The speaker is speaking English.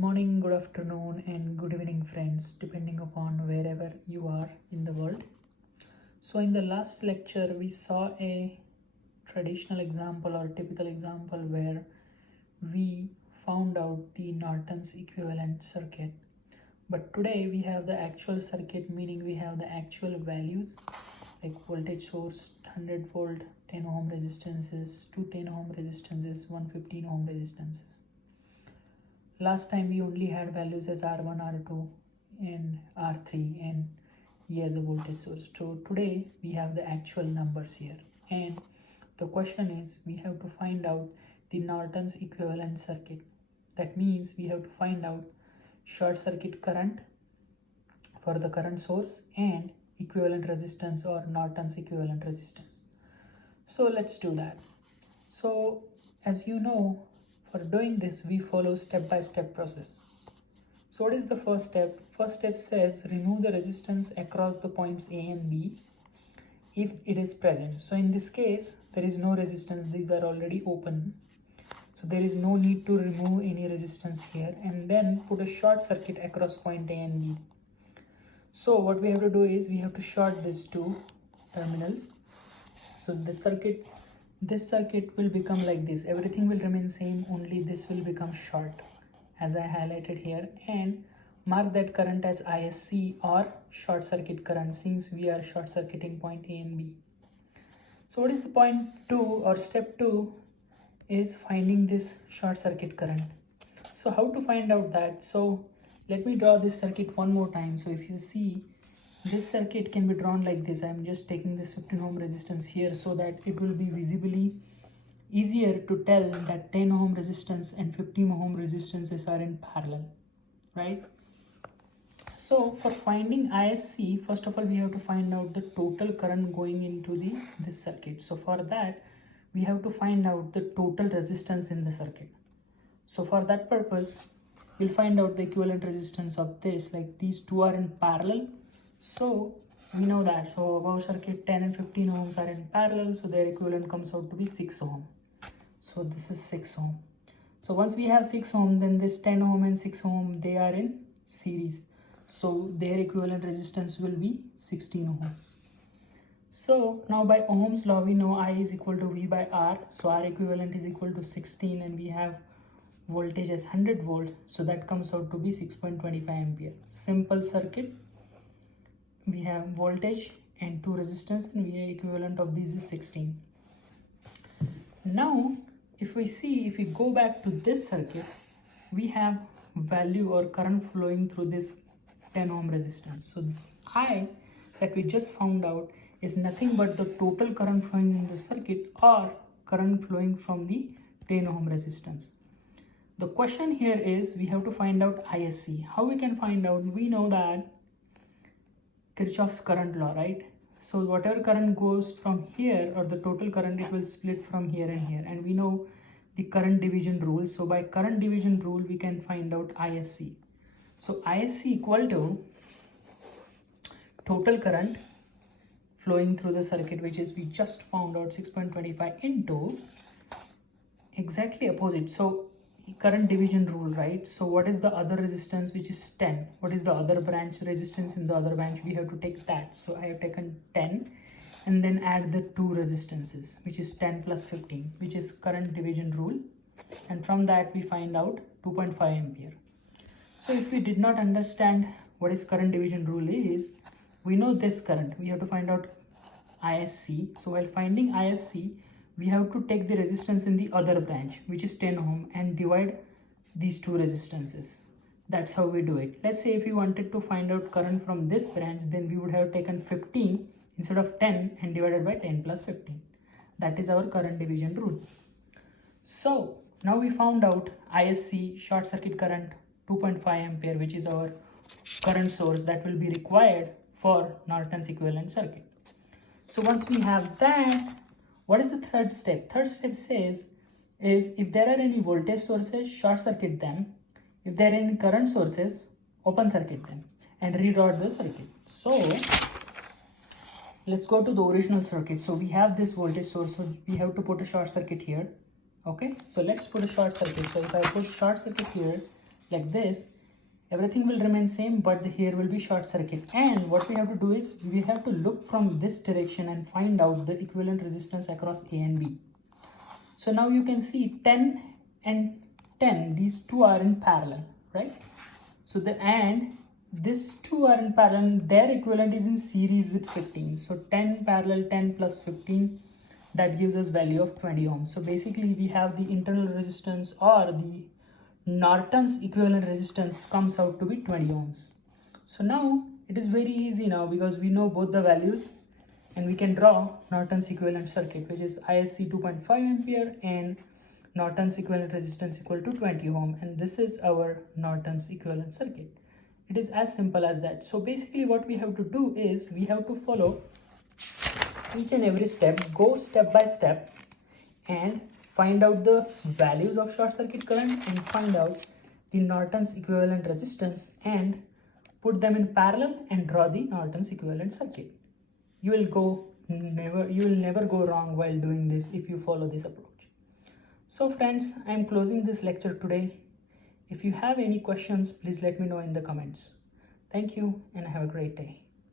morning, good afternoon, and good evening, friends, depending upon wherever you are in the world. So in the last lecture, we saw a traditional example or typical example where we found out the Norton's equivalent circuit. But today we have the actual circuit, meaning we have the actual values like voltage source, 100 volt, 10 ohm resistances, 2 10 ohm resistances, 115 ohm resistances. Last time we only had values as R1, R2 and R3 and E as a voltage source. So today we have the actual numbers here, and the question is we have to find out the Norton's equivalent circuit. That means we have to find out short circuit current for the current source and equivalent resistance or Norton's equivalent resistance. So let's do that. So as you know, for doing this we follow step-by-step process. So what is the first step? First step says remove the resistance across the points A and B if it is present. So in this case there is no resistance, these are already open, so there is no need to remove any resistance here, and then put a short circuit across point A and B. So what we have to do is we have to short these two terminals. So this circuit will become like this. Everything will remain same, only this will become short as I highlighted here, and mark that current as ISC or short circuit current, since we are short circuiting point A and B. So what is the point 2 or step 2 is finding this short circuit current. So how to find out that? So let me draw this circuit one more time. So if you see, this circuit can be drawn like this. I'm just taking this 15 ohm resistance here so that it will be visibly easier to tell that 10 ohm resistance and 15 ohm resistances are in parallel, right? So for finding ISC, first of all we have to find out the total current going into this circuit. So for that we have to find out the total resistance in the circuit. So for that purpose we'll find out the equivalent resistance of this, like these two are in parallel. So we know that, so above circuit 10 and 15 ohms are in parallel, so their equivalent comes out to be 6 ohm. So this is 6 ohm. So once we have 6 ohm, then this 10 ohm and 6 ohm, they are in series, so their equivalent resistance will be 16 ohms. So now by Ohm's law we know I is equal to V by R, so R equivalent is equal to 16, and we have voltage as 100 volts, so that comes out to be 6.25 ampere. Simple circuit. We have voltage and two resistance, and the equivalent of these is 16. Now if we go back to this circuit, we have value or current flowing through this 10 ohm resistance. So this I that we just found out is nothing but the total current flowing in the circuit or current flowing from the 10 ohm resistance. The question here is we have to find out ISC. How we can find out? We know that Kirchhoff's current law, right? So whatever current goes from here, or the total current, it will split from here and here, and we know the current division rule. So by current division rule we can find out ISC. So ISC equal to total current flowing through the circuit, which is we just found out 6.25 into exactly opposite. So current division rule, right? So what is the other resistance, which is 10? What is the other branch resistance in the other branch? We have to take that. So I have taken 10 and then add the two resistances, which is 10 plus 15, which is current division rule, and from that we find out 2.5 ampere. So if we did not understand what is current division rule is, we know this current, we have to find out ISC. So while finding ISC, we have to take the resistance in the other branch, which is 10 ohm, and divide these two resistances. That's how we do it. Let's say if we wanted to find out current from this branch, then we would have taken 15 instead of 10 and divided by 10 plus 15. That is our current division rule. So now we found out ISC, short circuit current 2.5 ampere, which is our current source that will be required for Norton's equivalent circuit. So once we have that, what is the third step? Third step says is if there are any voltage sources, short circuit them. If there are any current sources, open circuit them and redraw the circuit. So let's go to the original circuit. So we have this voltage source, so we have to put a short circuit here. Okay, so let's put a short circuit. So if I put short circuit here, like this, everything will remain same, but here will be short circuit. And what we have to do is we have to look from this direction and find out the equivalent resistance across A and B. So now you can see 10 and 10, these two are in parallel, right? So these two are in parallel, their equivalent is in series with 15. So 10 parallel 10 plus 15, that gives us value of 20 ohms. So basically we have the internal resistance, or the Norton's equivalent resistance comes out to be 20 ohms. So now it is very easy now, because we know both the values, and we can draw Norton's equivalent circuit, which is ISC 2.5 ampere and Norton's equivalent resistance equal to 20 ohm, and this is our Norton's equivalent circuit. It is as simple as that. So basically what we have to do is we have to follow each and every step, go step by step, and find out the values of short circuit current and find out the Norton's equivalent resistance and put them in parallel and draw the Norton's equivalent circuit. You will never go wrong while doing this if you follow this approach. So friends, I am closing this lecture today. If you have any questions, please let me know in the comments. Thank you and have a great day.